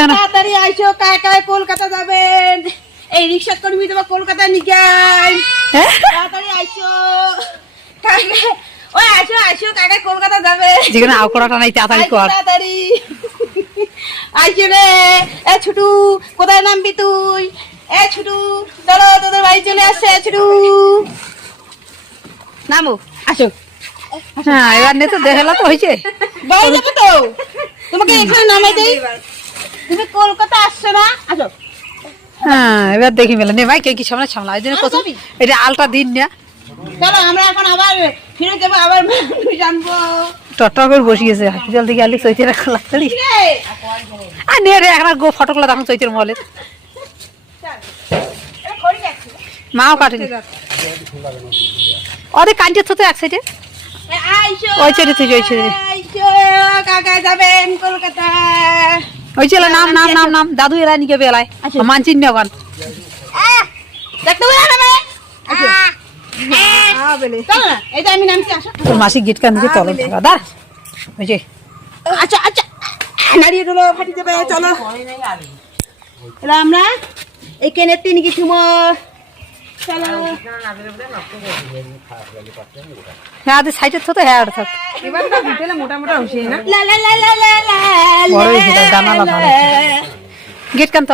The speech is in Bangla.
তাড়াতাড়ি আইসো, কায় কায় কলকাতা যাবেন? এই রিক্সা কর্মী তোমার কলকাতা নিয়ে যাই। তাড়াতাড়ি আইসো, কায় কায় ওই আইসো আইসো, কায় কায় কলকাতা যাবে? যেখানে আউকড়াটা নাই তাড়াতাড়ি কর। তাড়াতাড়ি আইসো রে। এ ছুটু, কোথায় নামবি তুই? এ ছুটু, চলো তোদের বাড়ি চলে আসছে। ছুটু নামো, আসো। হ্যাঁ এবার নে তো দেখালা তো হয়েছে। বাড়ি যাবে তো, তোমাকে এখানে নামাই দেই। তুমি কলকাতা আসছো না? আসো। হ্যাঁ এবার দেখি মেলা নে ভাই কে কি সামনে সামলা এই জন্য কত এটা আলটা দিন না। চলো আমরা এখন আবার ফিরে যাবো, আবার জানবো। টট্টা করে বসিয়েছে হসপিটাল থেকে আলি চৈতের লাগতাড়ি আর নে রে এখন গো ফটোগুলো তখন চৈতের মলে মাও কাটেনি অরে কাঞ্চের তো এক সাইডে ওই ছেড়ে তুই ওই ছেড়ে কাকা যাবেন কলকাতা। ওই ছেলে নাম নাম নাম নাম দাদু এরা নিকে বেলায় মানচিন না ওখান দেখতে এটা আমি নামছি। আসো তোর মাসিক গিট কান দিকে চলো দাদা ওই যে আচ্ছা আচ্ছা নাড়িয়ে দিলো ফাটি যাবে। চলো এলা আমরা এই কেনের তিন কিছু চলো। হ্যাঁ আদের সাইডের তো হ্যাঁ থাক এবার তো বিটেলে মোটা মোটা হইছে না। বড় হইছে দানা দানা গিট কান